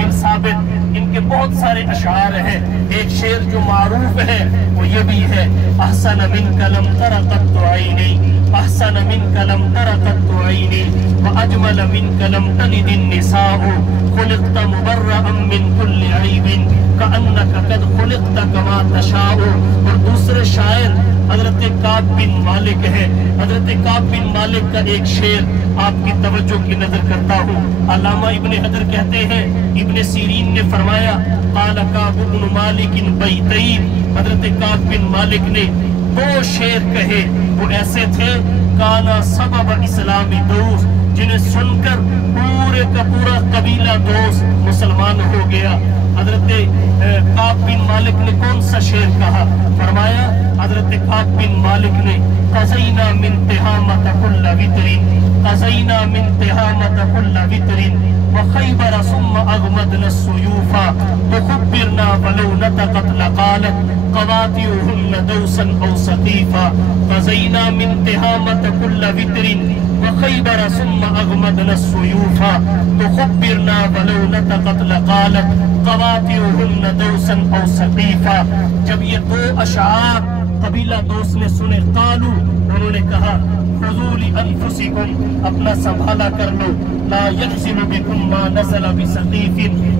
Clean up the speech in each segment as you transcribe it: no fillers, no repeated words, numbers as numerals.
بن ثابت، ان کے بہت سارے اشعار ہیں۔ ایک شعر جو معروف ہے وہ یہ بھی ہے، احسن منک لم تر قط عینی، احسن منک لم تر قط عینی، واجمل منک لم تلد النساء، خلقت مبرأ من كل عیب کأنک قد خلقت کما تشاء۔ اور دوسرے شاعر حضرت کعب بن مالک ہے۔ حضرت کعب بن مالک کا ایک شعر آپ کی توجہ کی نظر کرتا ہوں۔ علامہ ابن حجر کہتے ہیں، ابن سیرین نے فرمایا قال کعب بن مالک بیتین، حضرت کعب بن مالک نے دو شعر کہے، وہ ایسے تھے کانا سبب اسلامی دوست، جنہیں سن کر پورے کا پورا قبیلہ دوست مسلمان ہو گیا۔ حضرت کعب بن مالک نے کون سا شعر کہا؟ فرمایا حضرت کعب بن مالک نے قضینا من تہامت کل وطر، قضینا من تہامت کل وطر، وخیبر ثم اغمدنا السیوف، تخبرنا ولو نطقت لقالت قواطعهن دوسا او سقیفا، قضینا من تہامت کل وطر وخیبر ثم اغمدنا السیوف، تخبرنا ولو نطقت لقالت قواطعهن دوسا او سقیفا۔ جب یہ دو اشعار قبیلہ دوست نے سنے، قالو، انہوں نے کہا خذوا لانفسکم، اپنا سنبھالا کر لو، لا ينزل بکم ما نزل بسقیف،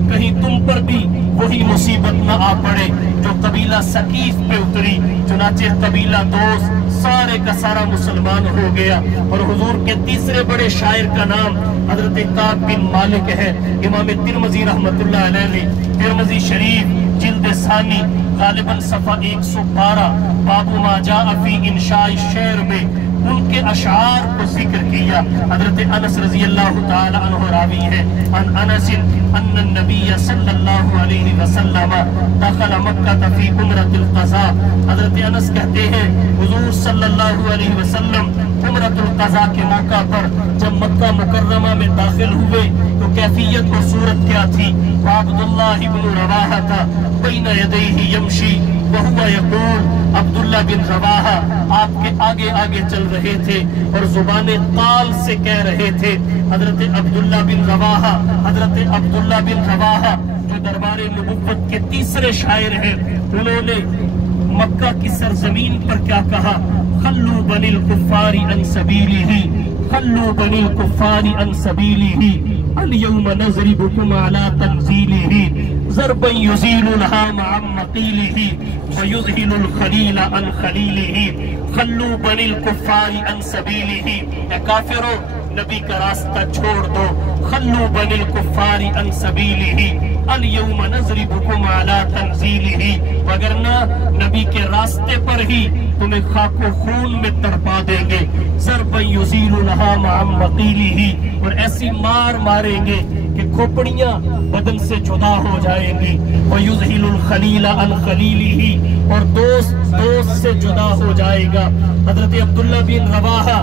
کہیں تم پر بھی وہی مصیبت نہ آ پڑے جو قبیلہ سقیف پہ اتری۔ چنانچہ قبیلہ دوست سارے کا سارا مسلمان ہو گیا۔ اور حضور کے تیسرے بڑے شاعر کا نام حضرت کعب بن مالک ہے۔ امام ترمذی رحمۃ اللہ علیہ نے ترمذی شریف جلد ثانی غالباً صفحہ 112 باب ما جاء فی انشاء الشعر میں ان کے اشعار کو ذکر کیا۔ حضرت انس رضی اللہ تعالی عنہ راوی ہے، ان انس ان النبی صلی اللہ علیہ وسلم دخل مکہ فی عمرۃ القضاء۔ حضرت انس کہتے ہیں حضور صلی اللہ علیہ وسلم عمرۃ القضاء کے موقع پر جب مکہ مکرمہ میں داخل ہوئے تو کیفیت اور صورت کیا تھی؟ عبداللہ بن رواحہ بین یدیہ یمشی وہو یقول، عبداللہ بن رواحہ آپ کے آگے آگے چل رہے تھے اور زبان قال سے کہہ رہے تھے۔ حضرت عبداللہ بن رواحہ، حضرت عبداللہ بن رواحہ جو دربار نبوت کے تیسرے شاعر ہیں، انہوں نے مکہ کی سرزمین پر کیا کہا؟ خلو بنی الکفار عن سبیلہ، خلو بنی الکفار عن سبیلہ، اليوم نضربکم علی تنزیلہ، ضربا یزیل الہام عن مقیلہ ویذہل الخلیل عن خلیلہ، خلو بنی الکفار عن سبیلہ، اے کافروں نبی کا راستہ چھوڑ دو، خلو بنی الکفار عن سبیلہ، اليوم نضربکم علی تنزیلہ، وگرنہ نبی کے راستے پر ہی تمہیں خاک و خون میں تڑپا دیں گے، ضربا یزیل الہام عن مقیلہ، اور ایسی مار ماریں گے کہ کھوپڑیاں بدن سے جدا ہو جائیں گی، وَيُذْهِلُ الْخَلِيلَ عَنْ خَلِيلِهِ، اور دوست سے جدا ہو جائے گا۔ حضرت عبداللہ بن رواحہ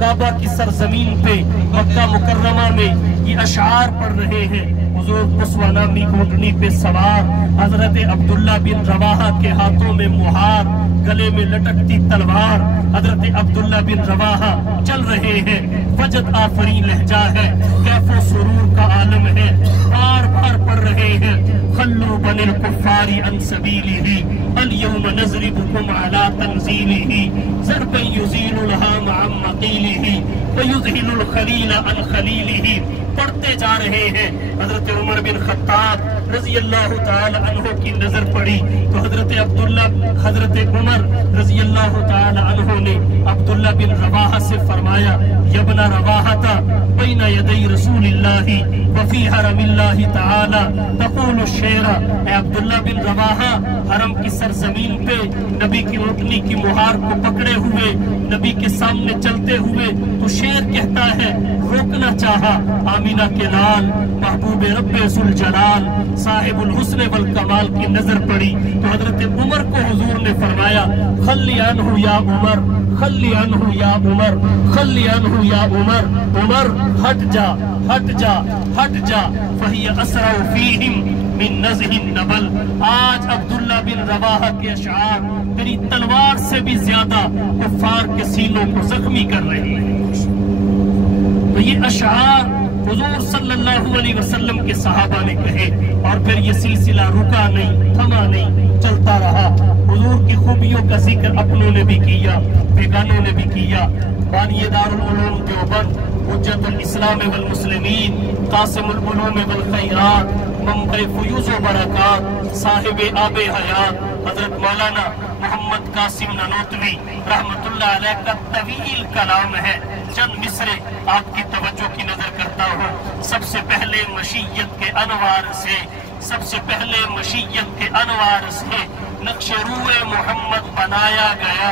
کعبہ کی سرزمین پہ مکہ مکرمہ میں یہ اشعار پڑھ رہے ہیں۔ حضور قصوہ نامی گھوڑنی پہ سوار، حضرت عبداللہ بن رواحہ کے ہاتھوں میں مہار، گلے میں لٹکتی تلوار، حضرت عبداللہ بن رواحہ چل رہے ہیں۔ فجد آفرین لہجہ ہے، کیف و سرور کا عالم ہے، بار بار پڑھ رہے ہیں خلو بنی الکفار عن سبیلہ، اليوم نضربکم علی تنزیلہ، ضربا یزیل الہام عن مقیلہ ویذہل الخلیل عن خلیلہ۔ پڑھتے جا رہے ہیں۔ حضرت عمر بن خطاب رضی اللہ تعالی عنہ کی نظر پڑی تو حضرت عمر رضی اللہ تعالی عنہ نے عبداللہ بن رواحہ سے فرمایا، یبن رواحہ بین یدی رسول اللہ وفی حرم اللہ تعالی تقول الشعر، اے عبداللہ بن رواحہ حرم کی سرزمین پہ نبی کی اونٹنی کی مہار کو پکڑے ہوئے نبی کے سامنے چلتے ہوئے تو شعر کہتا ہے، روکنا چاہا آمینہ کے لال محبوب رب ذوالجلال صاحب الحسن والکمال کی نظر پڑی تو حضرت عمر کو حضور نے فرمایا، خلی عنہ یا عمر، خلی عنہ یا عمر، خلی عنہ یا عمر، عمر ہٹ جا، ہٹ جا، ہٹ جا، فہی اسرع فیہم من نزہ النبل۔ آج عبداللہ بن رواحہ کے اشعار تیری تلوار سے بھی زیادہ کفار کے سینوں کو زخمی کر رہے ہیں۔ تو یہ اشعار حضور صلی اللہ علیہ وسلم کے صحابہ نے کہے، اور پھر یہ سلسلہ رکا نہیں، تھما نہیں، چلتا رہا۔ حضور کی خوبیوں کا ذکر اپنوں نے بھی کیا، بیگانوں نے بھی کیا۔ بانی دارالعلوم دیوبند، حجت الاسلام والمسلمین، قاسم العلوم والخیرات، منبع فیوز و برکات، صاحب آب حیات حضرت مولانا محمد قاسم ننوتوی رحمت اللہ علیہ کا طویل کلام ہے۔ چند مصرے آپ کی توجہ کی نظر کرتا ہوں۔ سب سے پہلے مشیت کے انوار سے، سب سے پہلے مشیت کے انوار سے نقش روح محمد بنایا گیا،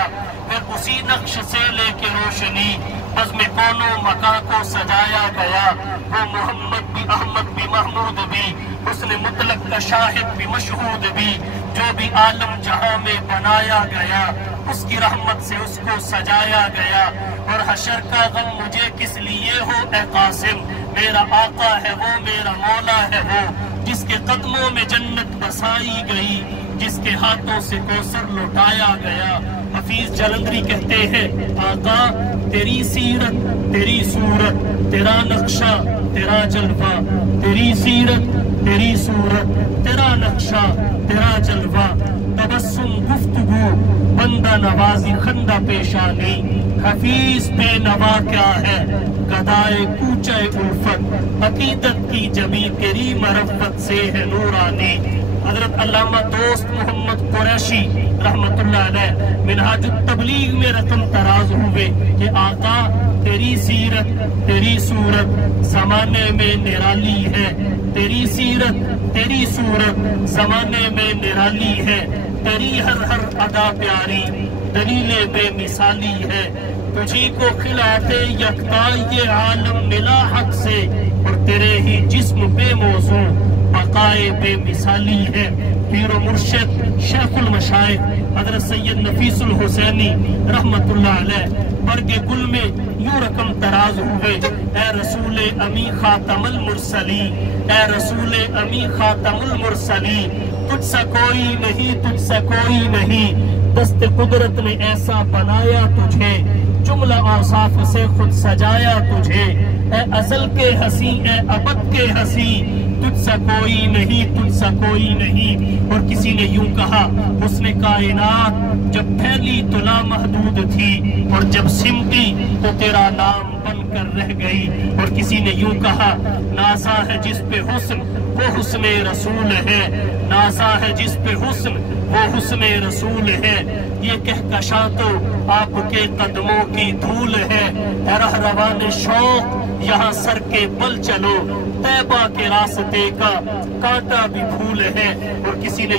پھر اسی نقش سے لے کے روشنی بزم کون و مکان کو سجایا گیا۔ وہ محمد بھی، احمد بھی، محمود بھی، حسن مطلق کا شاہد بھی، مشہود بھی، جو بھی عالم جہاں میں بنایا گیا، اس کی رحمت سے اس کو سجایا گیا۔ اور حشر کا غم مجھے کس لیے ہو اے قاسم، میرا آقا ہے وہ، میرا مولا ہے وہ، جس کے قدموں میں جنت بسائی گئی، جس کے ہاتھوں سے کوثر لوٹایا گیا۔ حفیظ جلندری کہتے ہیں، آقا تیری سیرت، تیری صورت، تیرا نقشہ، تیرا جلوہ، تیری سیرت، تیری صورت، تیرا نقشہ، تیرا جلوہ، تبسم گفتگو، بندہ نوازی، خندہ پیشانی، حفیظ بے نوا کیا ہے، گدائے کوچہ الفت، عقیدت کی جمی تیری مرفت سے ہے نورانی۔ حضرت علامہ دوست محمد قریشی رحمت اللہ علیہ منہاج التبلیغ میں رقم تراز ہوئے کہ آقا تیری سیرت، تیری صورت زمانے میں نرالی ہے، تیری سیرت، تیری صورت زمانے میں نرالی ہے، تیری ہر ہر ادا پیاری، دلیل بے مثالی ہے، تجھی کو کھلاتے یکتا یہ عالم ملا حق سے، اور تیرے ہی جسم بے موضوع بقائے بے مثالی ہے۔ پیر و مرشد شیخ المشائخ حضرت سید نفیس الحسینی رحمت اللہ علیہ برگ گل میں یوں رقم تراز ہوئے، اے رسول امی خاتم المرسلی، اے رسول امی خاتم المرسلی، تجھ سا کوئی نہیں، تجھ سا کوئی نہیں، دست قدرت نے ایسا بنایا تجھے، جملہ اوصاف سے خود سجایا تجھے، اے ازل کے ہنسی، اے ابد کے ہنسی، تجھ سا کوئی نہیں، تجھ سا کوئی نہیں۔ اور کسی نے یوں کہا، حسن کائنات جب پھیلی تو لامحدود تھی، اور جب سمٹی تو تیرا نام بن کر رہ گئی۔ اور کسی نے یوں کہا، نازا ہے جس پہ حسن وہ حسن رسول ہے، نازا ہے جس پہ حسن وہ حسن رسول ہے، یہ کہکشاں تو آپ کے قدموں کی دھول ہے، اے رہروان شوق یہاں سر کے بل چلو، طیبہ کے راستے کا کانٹا بھی پھول ہے۔ اور کسی نے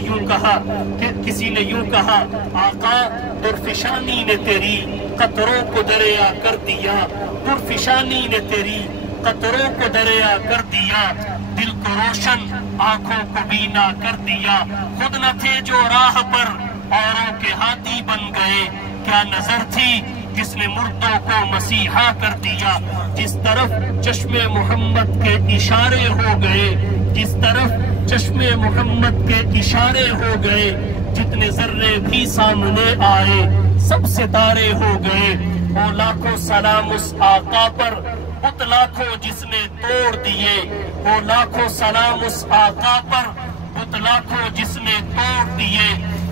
یوں کہا، آقا درفشانی نے تیری قطروں کو دریا کر دیا، درفشانی نے تیری قطروں کو دریا کر دیا، دل کو روشن آنکھوں کو بینا کر دیا، خود نہ تھے جو راہ پر اوروں کے ہاتھی بن گئے، کیا نظر تھی جس نے مردوں کو مسیحا کر دیا۔ جس طرف چشم محمد کے اشارے ہو گئے، جس طرف چشم محمد کے اشارے ہو گئے، جتنے ذرے بھی سامنے آئے سب ستارے ہو گئے۔ وہ لاکھوں سلام اس آقا پر، بت لاکھوں جس نے توڑ دیے، وہ لاکھوں سلام اس آقا پر، بت لاکھوں جس نے توڑ دیے،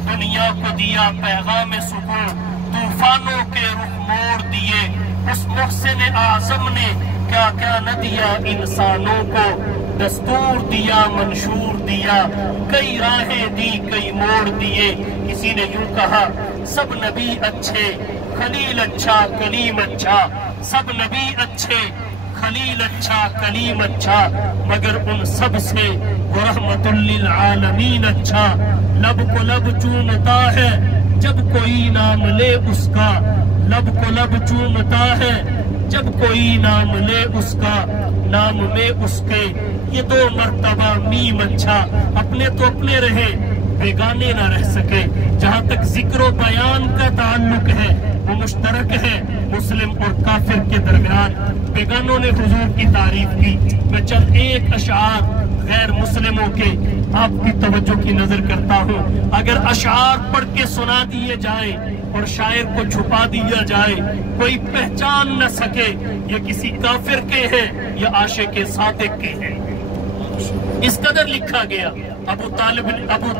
دنیا کو دیا پیغام سکون، طوفانوں کے رخ موڑ دیے، اس محسن اعظم نے کیا کیا نہ دیا انسانوں کو، دستور دیا، منشور دیا، کئی راہیں دی، کئی موڑ دیے۔ کسی نے یوں کہا، سب نبی اچھے، خلیل اچھا، کلیم اچھا، سب نبی اچھے، خلیل اچھا، کلیم اچھا، مگر ان سب سے وہ رحمت للعالمین اچھا۔ لب کو لب چومتا ہے جب کوئی نام لے اس کا، لب کو لب چومتا ہے جب کوئی نام لے اس کا، نام میں اس کے یہ دو مرتبہ میم اچھا۔ اپنے تو اپنے رہے، بیگانے نہ رہ سکے۔ جہاں تک ذکر و بیان کا تعلق ہے وہ مشترک ہے مسلم اور کافر کے درمیان۔ بیگانوں نے حضور کی تعریف کی۔ میں چند ایک اشعار غیر مسلموں کے آپ کی توجہ کی نظر کرتا ہوں۔ اگر اشعار پڑھ کے سنا دیے جائیں اور شاعر کو چھپا دیا جائے، کوئی پہچان نہ سکے یہ کسی کافر کے ہیں یا عاشق صادق کے ہیں۔ اس قدر لکھا گیا۔ ابو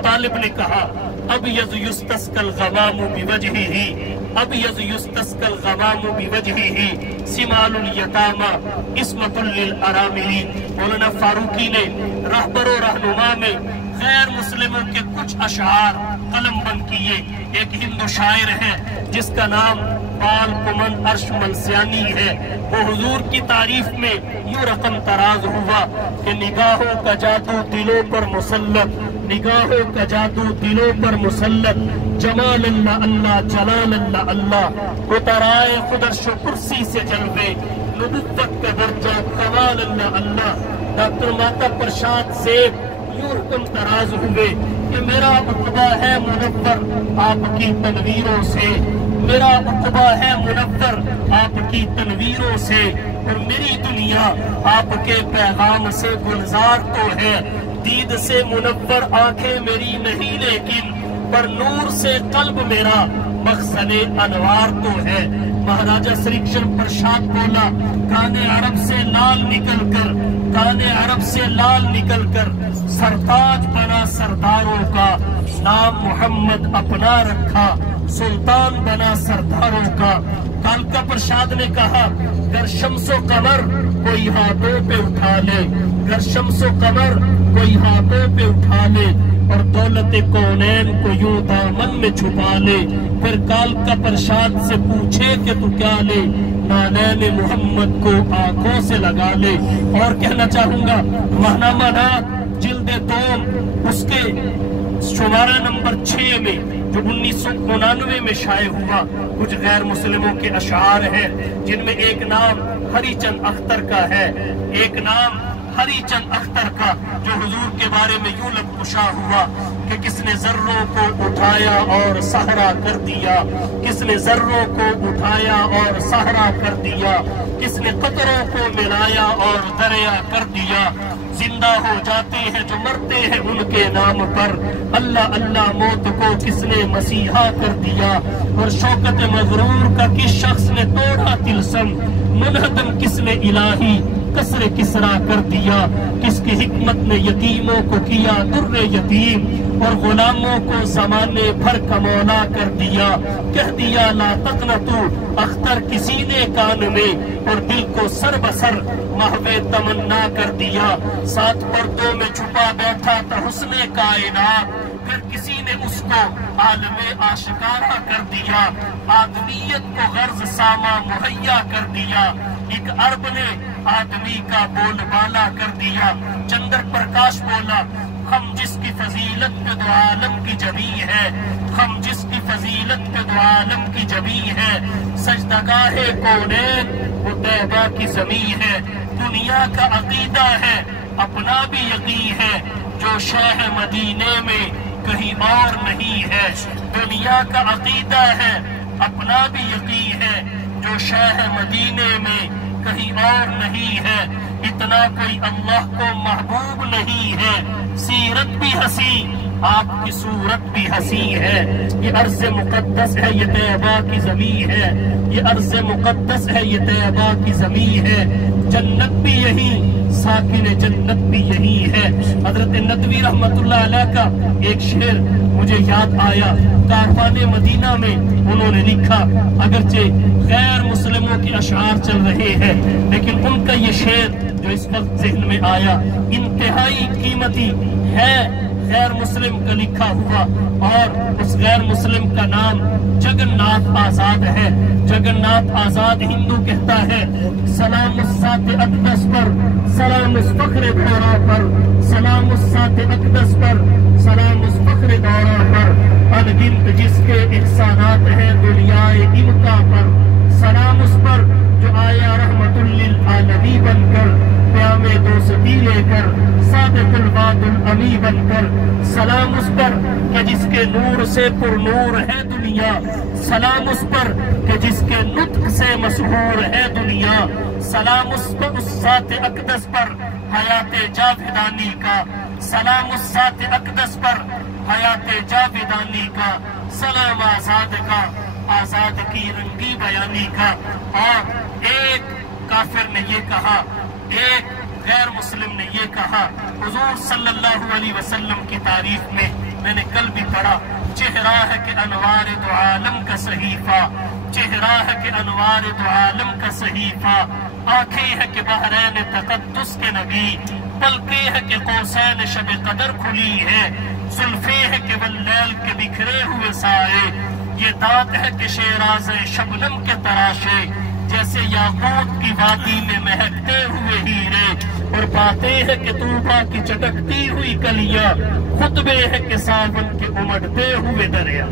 طالب نے کہا ابیض یستسقی الغمام بوجہہ، ابیض یستسقی الغمام بوجہہ، سمال الیتامی عصمۃ للارامل۔ مولانا فاروقی نے رہبر و رہنما میں غیر مسلموں کے کچھ اشعار قلم بند کیے۔ ایک ہندو شاعر ہے جس کا نام بال کمن عرش ملسیانی ہے، وہ حضور کی تعریف میں یوں رقم تراز ہوا کہ نگاہوں کا جادو دلوں پر مسلط، نگاہوں کا جادو دلوں پر مسلط، جمال اللہ اللہ جلال اللہ اللہ، اترائے خودرش و کرسی سے جلوے، نبوت کا درجہ کمال اللہ اللہ۔ ڈاکٹر ماتا پرشاد سیب یوں رقم تراز ہوئے کہ میرا عقبہ ہے منور آپ کی تنویروں سے، میرا عقبہ ہے منور آپ کی تنویروں سے، اور میری دنیا آپ کے پیغام سے گلزار تو ہے۔ دید سے منور آنکھیں میری نہیں لیکن پر نور سے قلب میرا مخزن انوار تو ہے۔ مہاراجہ سری کرشن پرشاد بولا کانے عرب سے لال نکل کر، کانے عرب سے لال نکل کر سرتاج بنا سرداروں کا، نام محمد اپنا رکھا سلطان بنا سرداروں کا۔ کالکا پرشاد نے کہا گر شمس و قمر کوئی ہاتھوں پہ اٹھا لے، گر شمس و قمر کوئی ہاتھوں پہ اٹھا لے، اور دولت کونین کو یوں دامن میں چھپا لے، پھر کالکا پرشاد سے پوچھے کہ تو کیا لے، نانین محمد کو آنکھوں سے لگا لے۔ اور کہنا چاہوں گا ماہنامہ نات جلد دوم اس کے شمارہ نمبر 6 میں جو 1999 میں شائع ہوا، کچھ غیر مسلموں کے اشعار ہیں جن میں ایک نام ہری چند اختر کا ہے، ایک نام ہری چند اختر کا، جو حضور کے بارے میں یوں لب کشا ہوا کہ کس نے ذروں کو اٹھایا اور صحرا کر دیا، کس نے ذروں کو اٹھایا اور صحرا کر دیا، کس نے قطروں کو ملایا اور دریا کر دیا، زندہ ہو جاتے ہیں جو مرتے ہیں ان کے نام پر، اللہ اللہ موت کو کس نے مسیحا کر دیا، اور شوکت مغرور کا کس شخص نے توڑا تلسم، منہدم کس نے الہی کسر کسرا کر دیا، کس کی حکمت نے یتیموں کو کیا در یتیم، اور غلاموں کو زمانے بھر کا مولا کر دیا، کہہ دیا لا تقنطو اختر کسی نے کان میں، اور دل کو سر بسر محو تمنا کر دیا، 7 پردوں میں چھپا بیٹھا تھا حسن کائنات، پھر کسی نے اس کو عالم آشکارا کر دیا، آدمیت کو غرض ساما مہیا کر دیا، ایک عرب نے آدمی کا بول بالا کر دیا۔ چندر پرکاش بولا ہم جس کی فضیلت پہ دو عالم کی جبی ہے، ہم جس کی فضیلت پہ دو عالم کی جبی ہے، سجدگاہ کونین وہ طیبہ کی زمین ہے، دنیا کا عقیدہ ہے اپنا بھی یقین ہے، جو شہ مدینے میں کہیں اور نہیں ہے، دنیا کا عقیدہ ہے اپنا بھی یقین ہے، جو شہ مدینے میں کہیں اور نہیں ہے، اتنا کوئی اللہ کو محبوب نہیں ہے، سیرت بھی ہنسی آپ کی صورت بھی ہنسی ہے، یہ ارض مقدس ہے یہ طیبہ کی زمین ہے، یہ ارض مقدس ہے یہ طیبہ کی زمین ہے، جنت بھی یہی ساکن جنت بھی یہی ہے۔ حضرت ندوی رحمت اللہ علیہ کا ایک شعر مجھے یاد آیا، کاروان مدینہ میں انہوں نے لکھا، اگرچہ غیر مسلموں کے اشعار چل رہے ہیں لیکن ان کا یہ شعر جو اس وقت ذہن میں آیا انتہائی قیمتی ہے، غیر مسلم کا لکھا ہوا، اور اس غیر مسلم کا نام جگن ناتھ آزاد ہے۔ جگن ناتھ آزاد ہندو کہتا ہے سلام اس ذات اقدس پر، سلام اس فخر دورہ پر، سلام اس ذات اقدس پر، سلام اس فخر دورہ پر، انگنت جس کے احسانات ہیں دنیائے امکا پر، سلام اس پر جو آیا رحمت للعالمین بن کر، قیام دوستی لے کر، صادق الوعد الامی بن کر، سلام اس پر کہ جس کے نور سے پر نور ہے دنیا، سلام اس پر کہ جس کے نطق سے مسحور ہے دنیا، سلام اس پر اس ذات اقدس پر حیات جاویدانی کا، سلام اس ذات اقدس پر حیات جاویدانی کا، سلام آزاد کا، آزاد کی رنگی بیانی کا۔ اور ایک کافر نے یہ کہا، ایک غیر مسلم نے یہ کہا، حضور صلی اللہ علیہ وسلم کی تعریف میں نے کل بھی پڑھا، چہرہ ہے کہ انوار دو عالم کا صحیفہ، چہرہ ہے کہ انوار دو عالم کا صحیفہ، آنکھیں ہے کہ بحرین تقدس کے نبی، پلکیں ہے کہ قوسین شب قدر کھلی ہے، زلفیں ہے کہ واللیل کے بکھرے ہوئے سائے، یہ دانت ہے کہ شیراز شبنم کے تراشے، جیسے یاقوت کی وادی میں مہکتے ہوئے ہیرے، اور باتیں ہے کہ طوبہ کی چٹکتی ہوئی کلیاں، خطبے ہے کہ ساون کے امڑتے ہوئے دریا۔